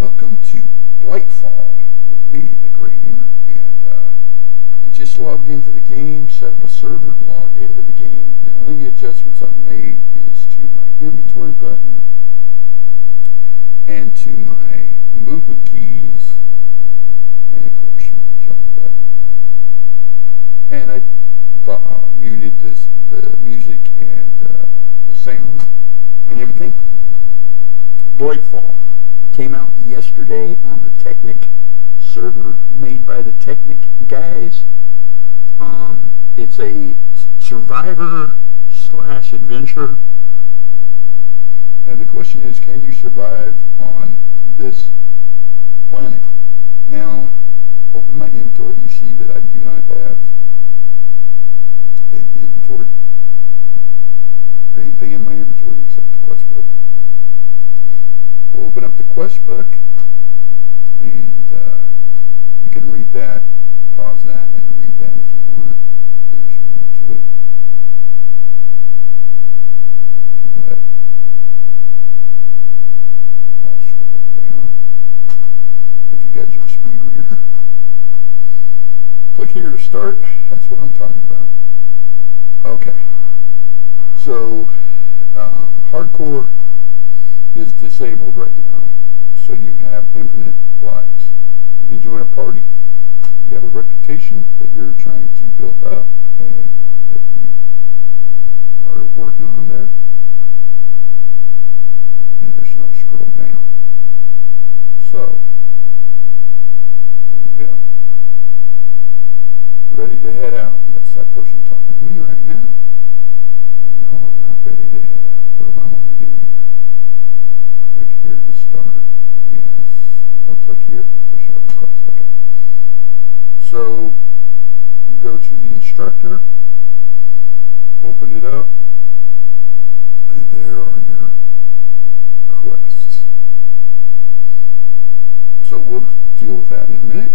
Welcome to Blightfall with me, the Graygamer, and I just logged into the game, set up a server, logged into the game. The only adjustments I've made is to my inventory button and to my movement keys, and of course my jump button. And I muted the music and the sound and everything. Blightfall came out yesterday on the Technic server made by the Technic guys. It's a survivor / adventure, and the question is, can you survive on this planet? Now, open my inventory. You see that I do not have an inventory or anything in my inventory except the quest book. We'll open up the quest book, and you can read that, pause that, and read that if you want. There's more to it, but I'll scroll down. If you guys are a speed reader, click here to start. That's what I'm talking about. Okay, so hardcore is disabled right now, so you have infinite lives. You can join a party. You have a reputation that you're trying to build up and one that you are working on there. And there's no scroll down. So, there you go. Ready to head out? That's that person talking to me right now. And no, I'm not ready to head out. What do I want to do here? Click here to start. Yes. I'll click here to show a quest. Okay. So you go to the instructor, open it up, and there are your quests. So we'll deal with that in a minute.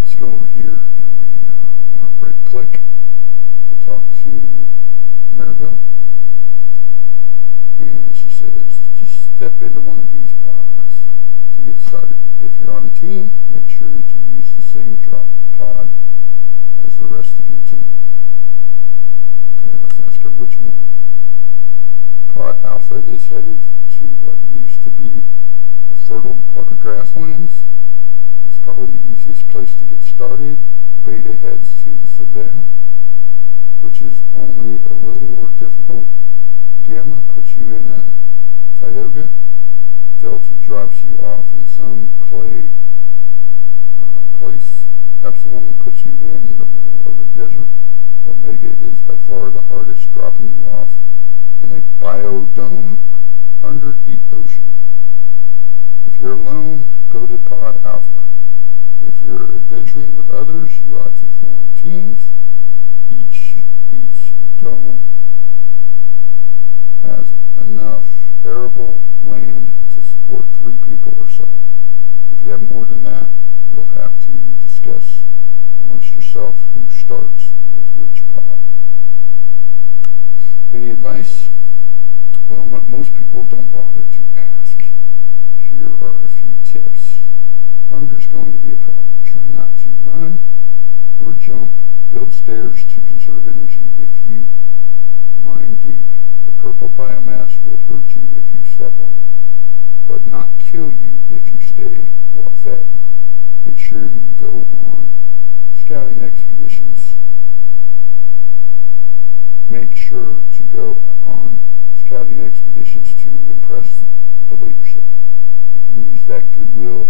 Let's go over here, and we want to right click to talk to Maribel. And she says, just step into one of these pods to get started. If you're on a team, make sure to use the same drop pod as the rest of your team. Okay, let's ask her which one. Pod Alpha is headed to what used to be a fertile grasslands. It's probably the easiest place to get started. Beta heads to the savannah, which is only a little more difficult. Gamma puts you in a tioga. Delta drops you off in some clay place. Epsilon puts you in the middle of a desert. Omega is by far the hardest, dropping you off in a biodome under the ocean. If you're alone, go to Pod Alpha. If you're adventuring with others, you ought to form teams. Each dome has enough arable land to support 3 people or so. If you have more than that, you'll have to discuss amongst yourself who starts with which pod. Any advice? Well, most people don't bother to ask. Here are a few tips. Hunger's going to be a problem. Try not to run or jump. Build stairs to conserve energy if you mine deep. The purple biomass will hurt you if you step on it, but not kill you if you stay well fed. Make sure you go on scouting expeditions. Make sure to go on scouting expeditions to impress the leadership. You can use that goodwill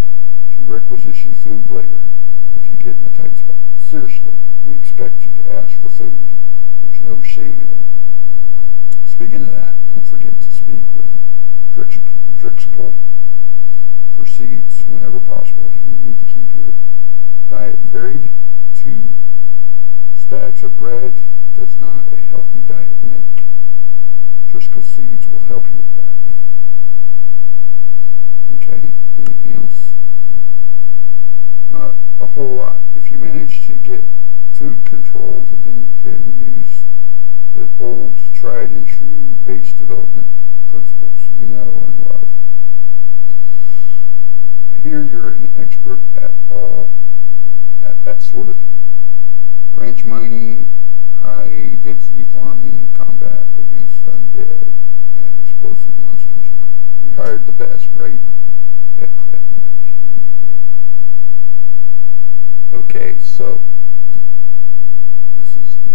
to requisition food later if you get in a tight spot. Seriously, we expect you to ask for food. There's no shame in it. Speaking of that, don't forget to speak with Drixkel for seeds whenever possible. You need to keep your diet varied. 2 stacks of bread does not a healthy diet make. Driscoll seeds will help you with that. Okay, anything else? Not a whole lot. If you manage to get food controlled, then you can use the old tried and true base development principles, you know, and expert at all at that sort of thing. Branch mining, high density farming, combat against undead and explosive monsters. We hired the best, right? Sure you did. Okay, so this is the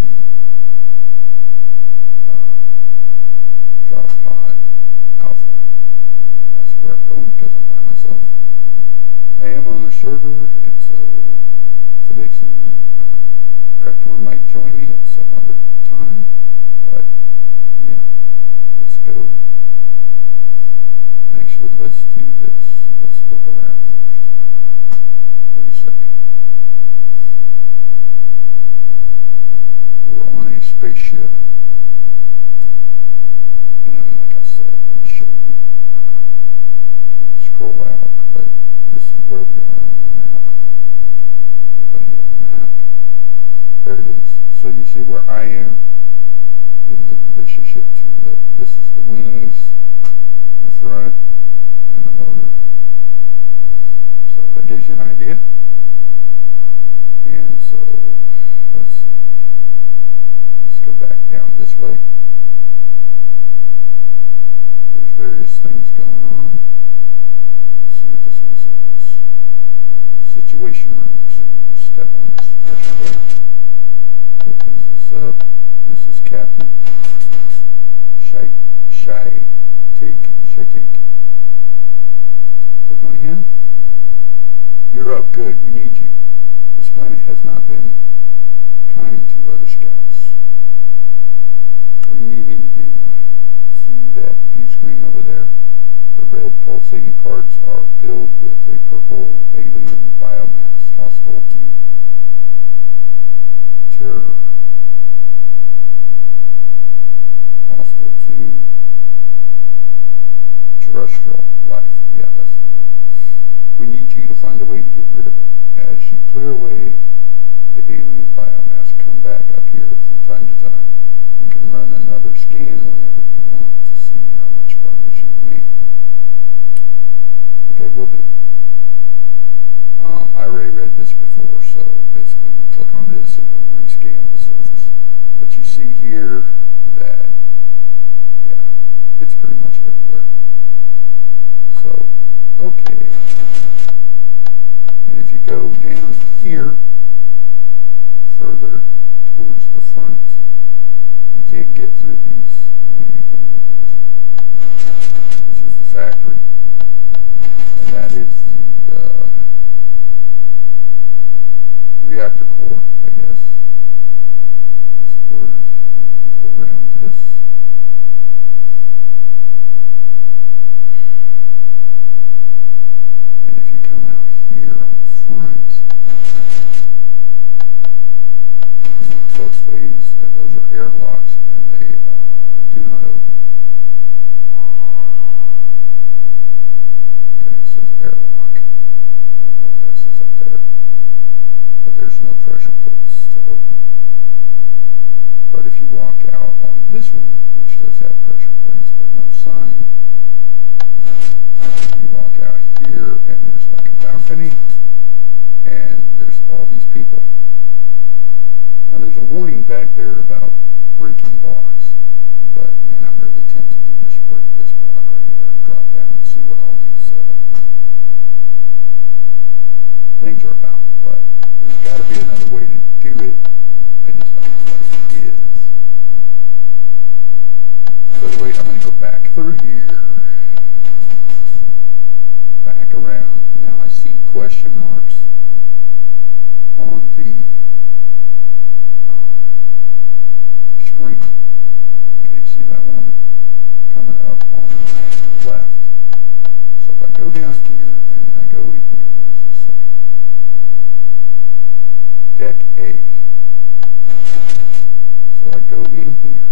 drop pod alpha, and that's where I'm going because I'm by myself. I am on a server, and so Fedixon and Graygamer might join me at some other time, but yeah, let's go. Actually, let's do this. Let's look around first. What do you say? We're on a spaceship, and like I said, let me show you. Can't scroll out, but this is where we are on the map. If I hit map, there it is. So you see where I am in the relationship to this is the wings, the front, and the motor. So that gives you an idea. And so, let's see. Let's go back down this way. There's various things going on. Let's see what this one says. Situation room. So you just step on this pressure plate. Opens this up. This is Captain Shy Take. Click on him. You're up. Good. We need you. This planet has not been kind to other scouts. What do you need me to do? See that view screen over there? The red pulsating parts are filled with a purple alien biomass hostile to terrestrial life. Yeah, that's the word. We need you to find a way to get rid of it. As you clear away the alien biomass, come back up here from time to time. You can run another scan whenever you want to see how much progress you've made. Okay, will do. I already read this before, so basically you click on this and it'll rescan the surface. But you see here that, yeah, it's pretty much everywhere. So, okay. And if you go down here, further towards the front, you can't get through these. Oh, you can't get through this one. This is the factory. And that is the Reactor Core, I guess. This word. And you can go around this. And if you come out here on the front, you can look both ways, and those are airlocks, and they do not open. Okay, it says airlock. I don't know what that says up there, but there's no pressure plates to open. But if you walk out on this one, which does have pressure plates, but no sign, you walk out here, and there's like a balcony, and there's all these people. Now there's a warning back there about breaking blocks, but man, I'm really tempted to just break this block right here and drop down and see what all these things are about. But there's got to be another way to do it. I just don't know what it is. So wait, I'm going to go back through here, back around. Now I see question marks on the spring. Okay, you see that one coming up on my left. So if I go down here and then I go in here, what does this say? Deck A. So I go in here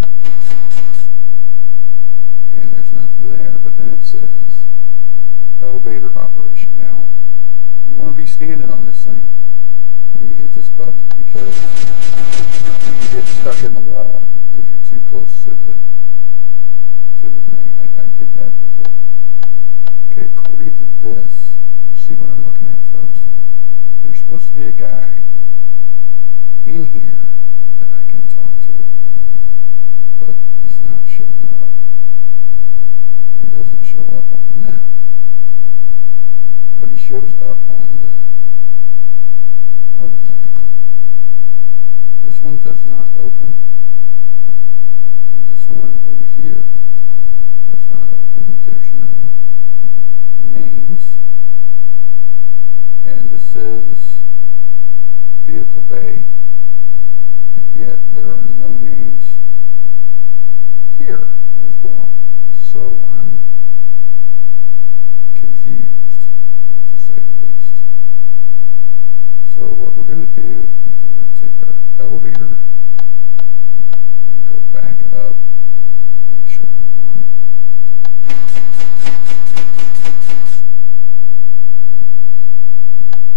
and there's nothing there, but then it says elevator operation. Now you want to be standing on this thing when you hit this button, because when you get stuck in the wall if you're too close to the thing. I did that before. Okay, according to this, you see what I'm looking at, folks? There's supposed to be a guy in here that I can talk to, but he's not showing up. He doesn't show up on the map, but he shows up on the other thing. This one does not open, and this one over here does not open. There's no names, and this says vehicle bay, and yet there are no names here as well. So I'm confused, to say the least. So what we're going to do is we're going to take our elevator and go back up, make sure I'm on it.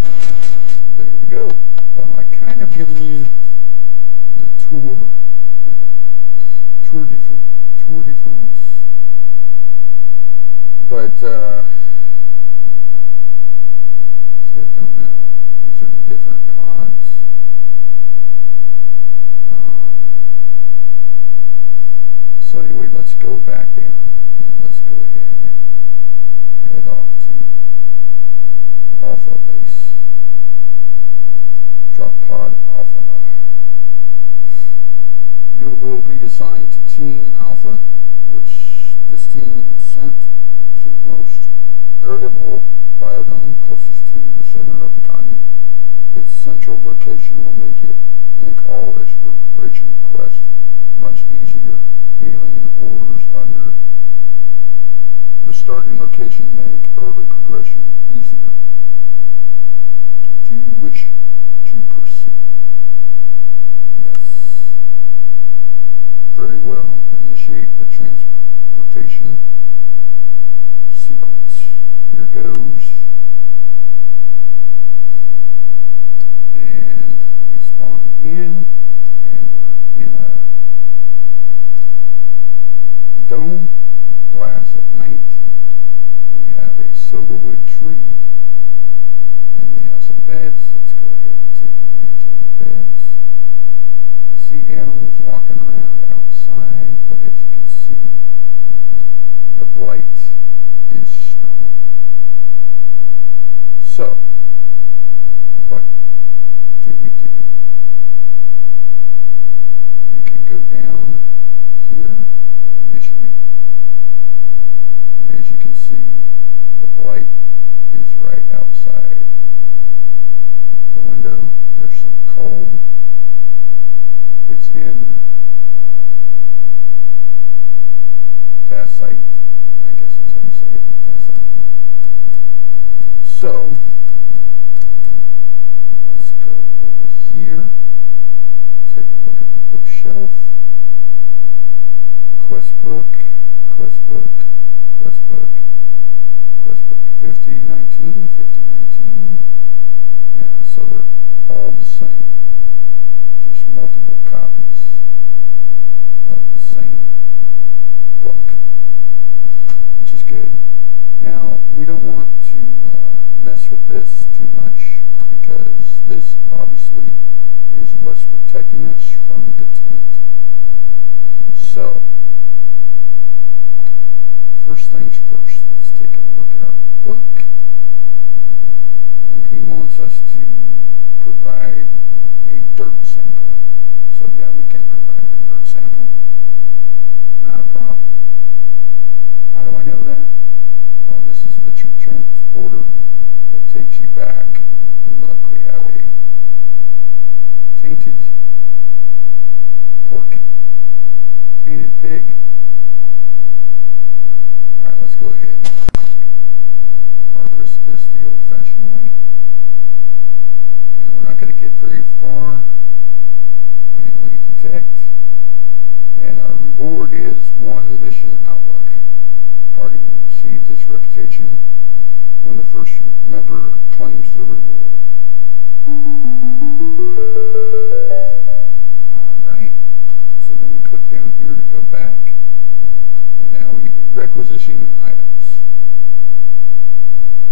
And there we go. Well, I kind of given you the tour de France, but see, I don't know. These are the different pods. So anyway, let's go back down and let's go ahead and head off to Alpha Base. Drop pod Alpha. You will be assigned to Team Alpha, which this team is sent to the most variable biodome closest to the center of the continent. Its central location will make all exploration quests much easier. Alien ores under the starting location make early progression easier. Do you wish to proceed? Yes. Very well. Initiate the transportation sequence. Here goes. And we spawned in, and we're in a dome glass at night. We have a silverwood tree, and we have some beds. Let's go ahead and take advantage of the beds. I see animals walking around outside, but as you can see, the blight is strong. So, what do we do? You can go down here initially, and as you can see, the blight is right outside the window. There's some coal. It's in dacite. I guess that's how you say it, dacite. So let's go over here, take a look at the bookshelf. Quest book, 5019, 5019. Yeah, so they're all the same, just multiple copies of the same book, which is good. Now, we don't want to mess with this too much, because this obviously is what's protecting us from the taint. So, first things first, let's take a look at our book. And he wants us to provide a dirt sample. So yeah, we can provide a dirt sample. Not a problem. How do I know that? Oh, this is the transporter that takes you back. And look, we have a tainted pork, tainted pig. Alright, let's go ahead and harvest this the old-fashioned way. And we're not going to get very far. Manually detect. And our reward is 1 mission outlook. The party will receive this reputation when the first member claims the reward. Alright. So then we click down here to go back. And now we requisition items.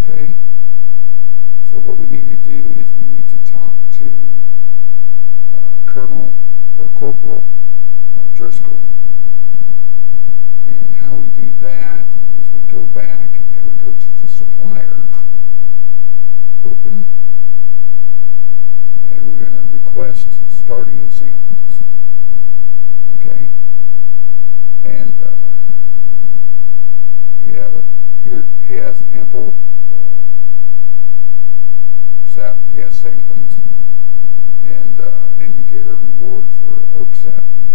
Okay. So what we need to do is we need to talk to Colonel or Corporal Driscoll. And how we do that is we go back and we go to the supplier, open, and we're going to request starting samplings. Okay? And he has an ample he has samplings, and you get a reward for oak sapling.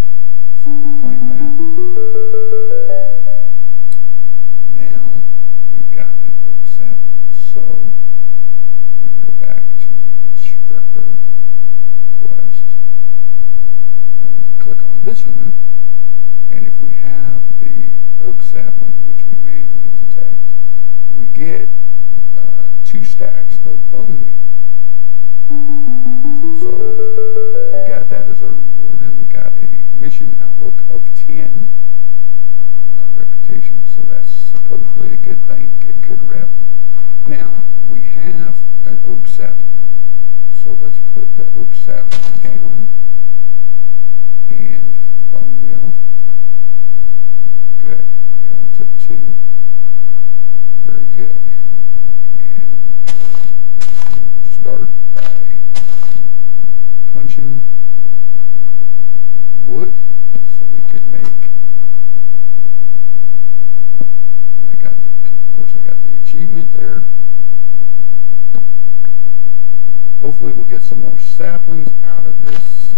So we'll claim that. Now we've got an oak sapling, so we can go back to the instructor quest, and we can click on this one, and if we have the oak sapling, which we manually detect, we get 2 stacks of bone meal. So we got that as our reward, and we got a mission outlook of 10 on our reputation, so that's supposedly a good thing to get good rep. Now we have an oak sapling, so let's put the oak sapling down, and bone meal. Good. It only took 2. Very good. And start by punching wood so we can make, and of course I got the achievement there. Hopefully we'll get some more saplings out of this.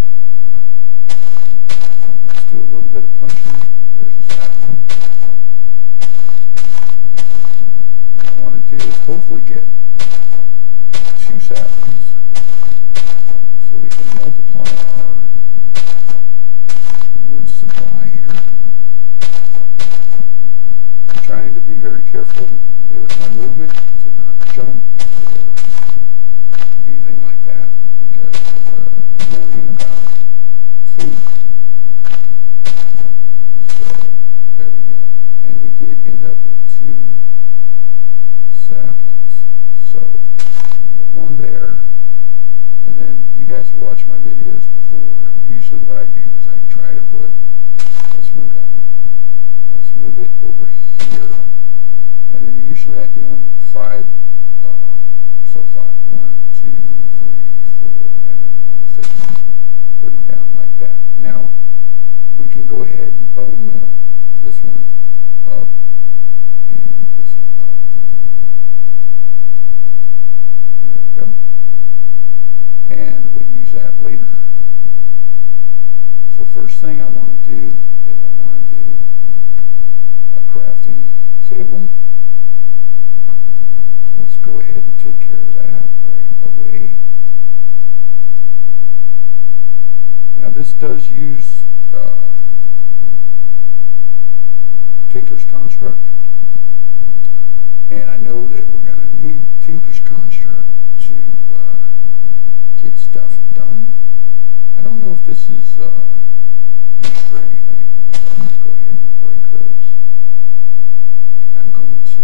Let's do a little bit of punching. There's a sapling. What I want to do is hopefully get 2 saplings so we can multiply our wood supply here. I'm trying to be very careful with my movement to not jump or anything like that because of the warning about food. So there we go. And we did end up with 2 saplings. So put 1 there, and then you guys have watched my videos before, and usually what I do is I try to put, let's move that one. Let's move it over here. And then usually I do them 5, so 5, 1, 2, 3, 4, and then on the 5th one, put it down like that. Now, we can go ahead and bone meal this one up, and this one up. There we go. And we'll use that later. So first thing I want to do is I want to do a crafting table. So let's go ahead and take care of that right away. Now this does use Tinker's Construct, and I know that we're going to need Tinker's Construct to get stuff done. I don't know if this is used for anything, so I'm going to go ahead and break those. I'm going to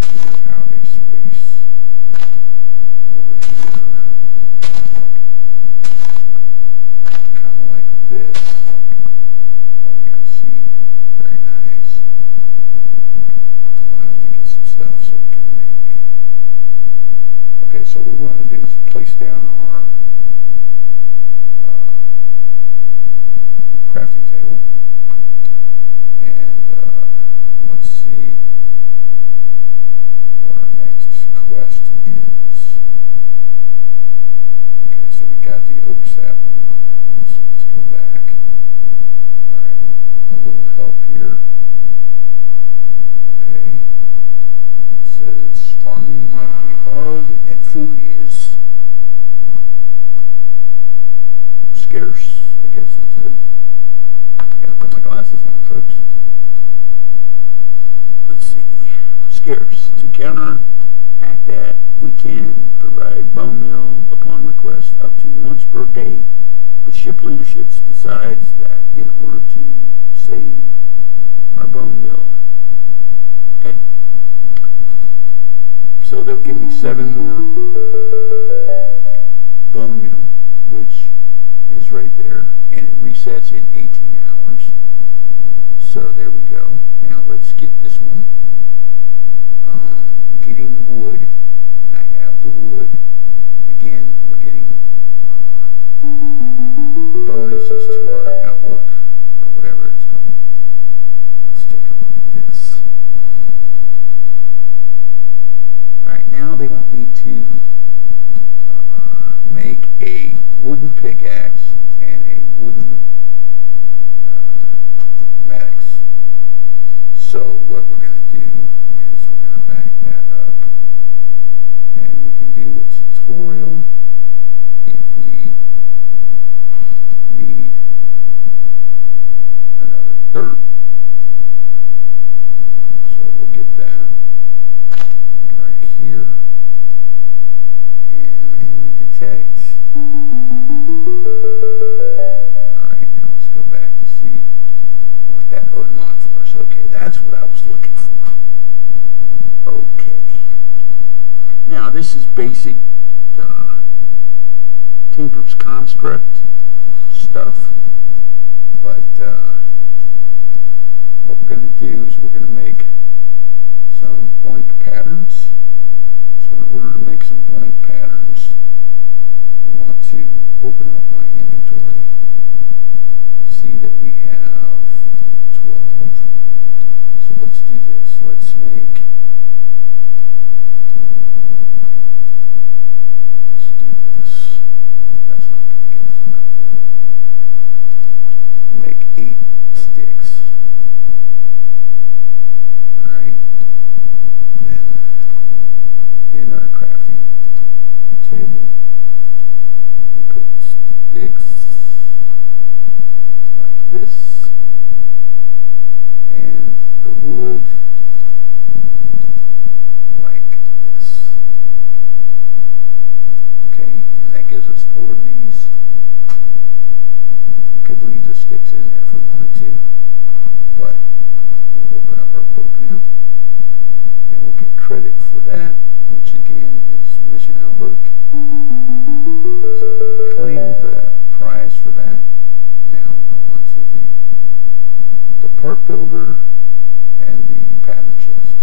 clear out a space over here, kind of like this. Oh, we got a seed. Very nice. We'll have to get some stuff so we can make. Okay, so what we want to do is place down our crafting table, and let's see what our next quest is. Okay, so we got the oak sapling on that one, so let's go back. Alright, a little help here. Okay, it says farming might be hard and food is scarce, I guess it says. I gotta put my glasses on, folks. Let's see. Scarce. To counteract that, we can provide bone meal upon request up to once per day. The ship leadership decides that in order to save our bone meal. Okay. So they'll give me 7 more is right there, and it resets in 18 hours. So there we go. Now let's get this one. Getting wood, and I have the wood. Again, we're getting bonuses to our outlook, or whatever it's called. Let's take a look at this. Alright, now they want me to make a wooden pickaxe and a wooden mattox. So what we're going to do is we're going to back that up, and we can do a tutorial if we need another dirt. So we'll get that right here, and manually detect. Alright, now let's go back to see what that unlocked for us. Okay, that's what I was looking for. Okay. Now this is basic Tinker's Construct stuff, but what we're going to do is we're going to make some blank patterns. So in order to make some blank patterns, we want to open up my inventory. I see that we have 12. So let's do this. Let's do this. That's not going to get us enough, is it? We'll make 8 sticks. Alright. Then in our crafting table, we put sticks like this, and the wood like this. Okay, and that gives us 4 of these. We could leave the sticks in there if we wanted to, but we'll open up our book now, and we'll get credit for that, which again is mission outlook. So we claim the prize for that. Now we go on to the part builder and the pattern chest.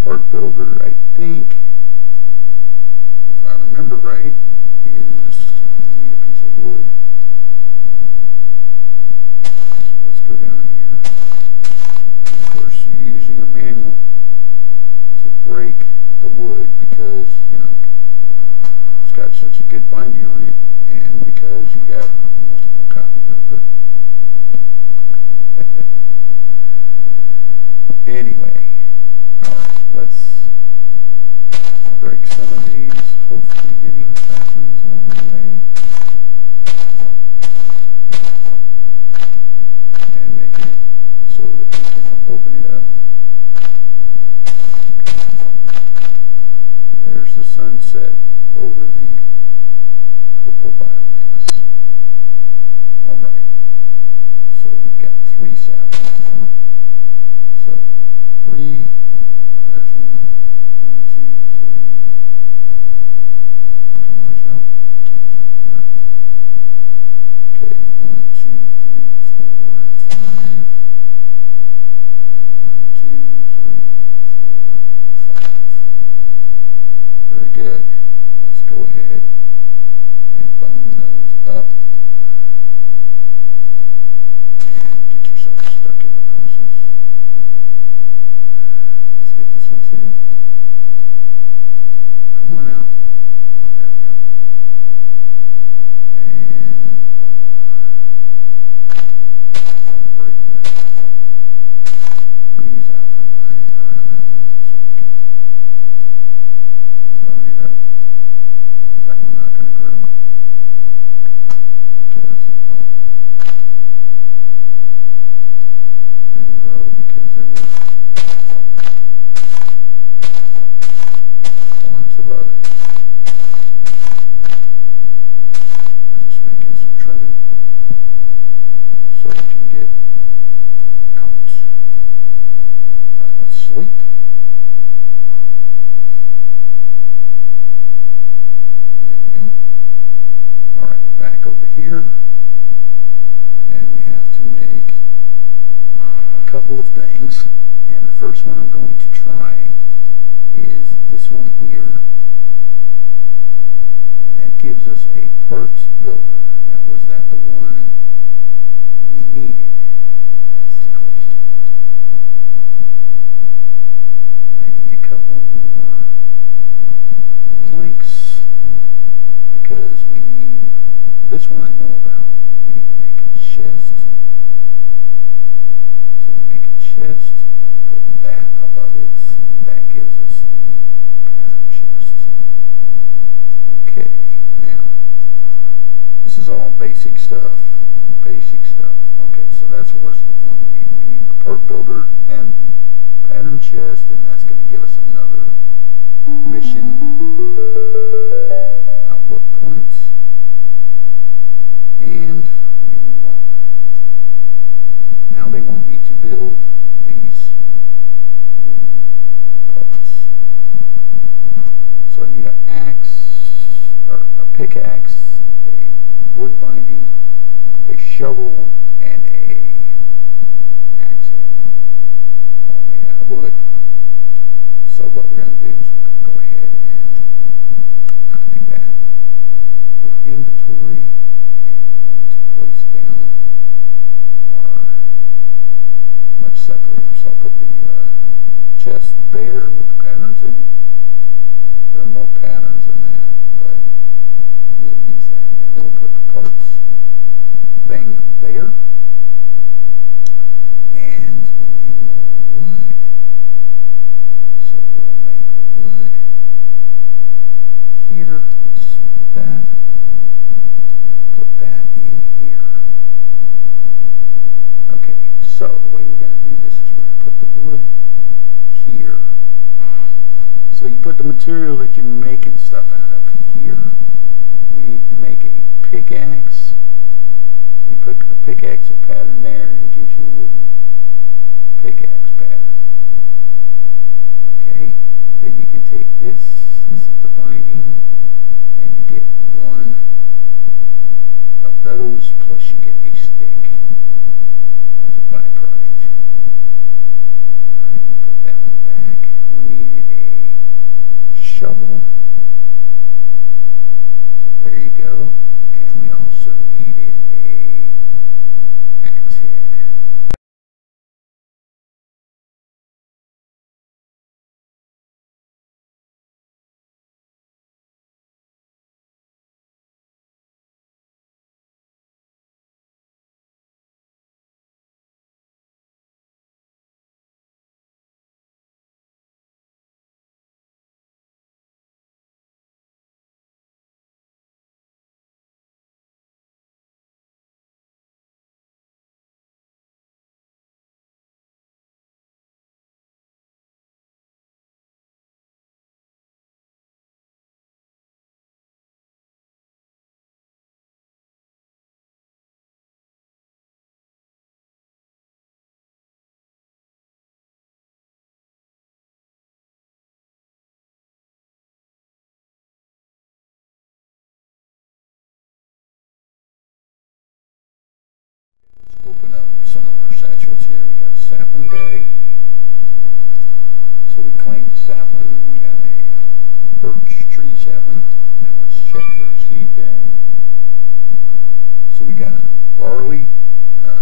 Part builder, I think, if I remember right, is you need a piece of wood. So let's go down here. And of course, you're using your manual to break the wood because, you know, it's got such a good binding on it, and because you got multiple copies of the anyway. Alright, let's break some of these, hopefully getting saplings along the way, and making it so that we can open it up. There's the sunset over the purple biomass. Alright, so we've got 3 saplings now. So 3, there's 1, 2, 3. Come on, jump. Can't jump there. Okay, 1, 2, 3, 4, and 5. And 1, 2, 3, 4, and 5. Very good. Let's go ahead and bone those up and get yourself stuck in the process. Let's get this one too. Come on now. There we go. And one more. Trying to break the leaves out from behind around that one so we can bone it up. Is that one not going to grow? Because it didn't grow because there were blocks above it. Just making some trimming so we can get out. Alright, let's sleep. There we go. Alright, we're back over here. couple of things, and the first one I'm going to try is this one here, and that gives us a parts builder. Now, was that the one we needed? That's the question. And I need a couple more links because we need, this one I know about. We need to make a chest. So we make a chest and we put that above it, and that gives us the pattern chest. Okay, now this is all basic stuff. Basic stuff. Okay, so that's what's the one we need. We need the part builder and the pattern chest, and that's going to give us another mission outlook point. And we move on. Now they want me to build these wooden parts. So I need an axe, or a pickaxe, a wood binding, a shovel, and a axe head, all made out of wood. So what we're going to do is we're going to go ahead and not do that. Hit inventory, and we're going to place down our, let's separate them. So I'll put the chest there with the patterns in it. There are more patterns than that, but we'll use that. And then we'll put the parts thing there. And we need more wood. So we'll make the wood here. Let's put that. And we'll put that in here. Okay, so the way we're going to do this is we're going to put the wood here. So you put the material that you're making stuff out of here. We need to make a pickaxe. So you put the pickaxe pattern there, and it gives you a wooden pickaxe pattern. Okay, then you can take this is the binding, and you get one of those, plus you get a stick as a byproduct. Alright, we'll put that one back. We needed a shovel. So there you go. And we also needed a axe head. Open up some of our satchels here. We got a sapling bag. So we claimed the sapling. We got a birch tree sapling. Now let's check for a seed bag. So we got a barley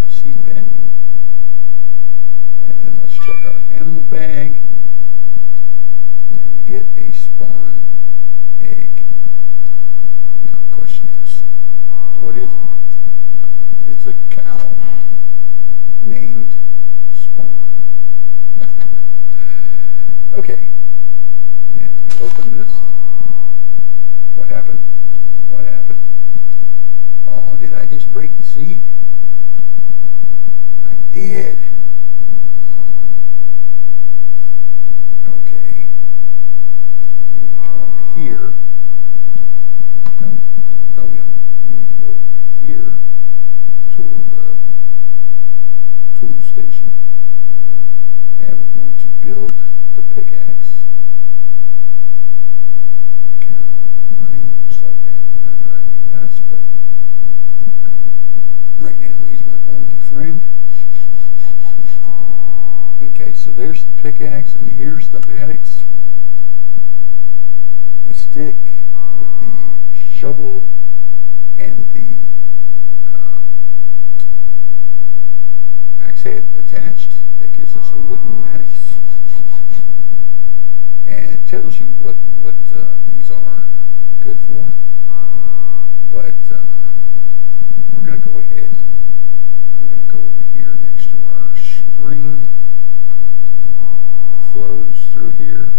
seed bag. And then let's check our animal bag. And we get a spawn egg. Now the question is, what is it? It's a cow named Spawn. Okay, and we open this. What happened? What happened? Oh, did I just break the seed? I did. Okay. We need to come over here. No, we don't. We need to go over here to the tool station, and we're going to build the pickaxe. The cow running loose like that is going to drive me nuts, but right now he's my only friend. Okay, so there's the pickaxe, and here's the Maddox. A stick with the shovel and the axe head attached. That gives us a wooden Maddox. And it tells you what these are good for. But we're going to go ahead and I'm going to go over here next to our stream that flows through here.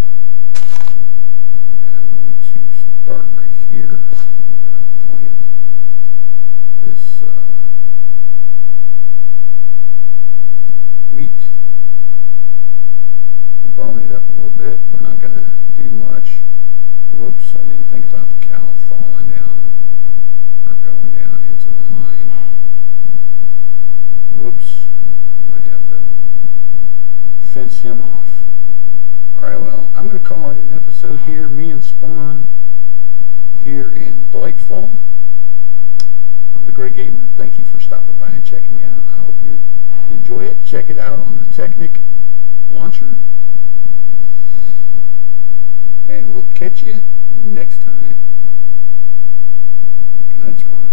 And I'm going to start right here. We're going to plant this wheat. Bone it up a little bit. We're not going to do much. Whoops, I didn't think about the cow falling down or going down into the mine. Whoops, might have to fence him off. Alright, well, I'm going to call it an episode here. Me and Spawn here in Blightfall. I'm the Graygamer. Thank you for stopping by and checking me out. I hope you enjoy it. Check it out on the Technic launcher. And we'll catch you next time. Good night, Spawn.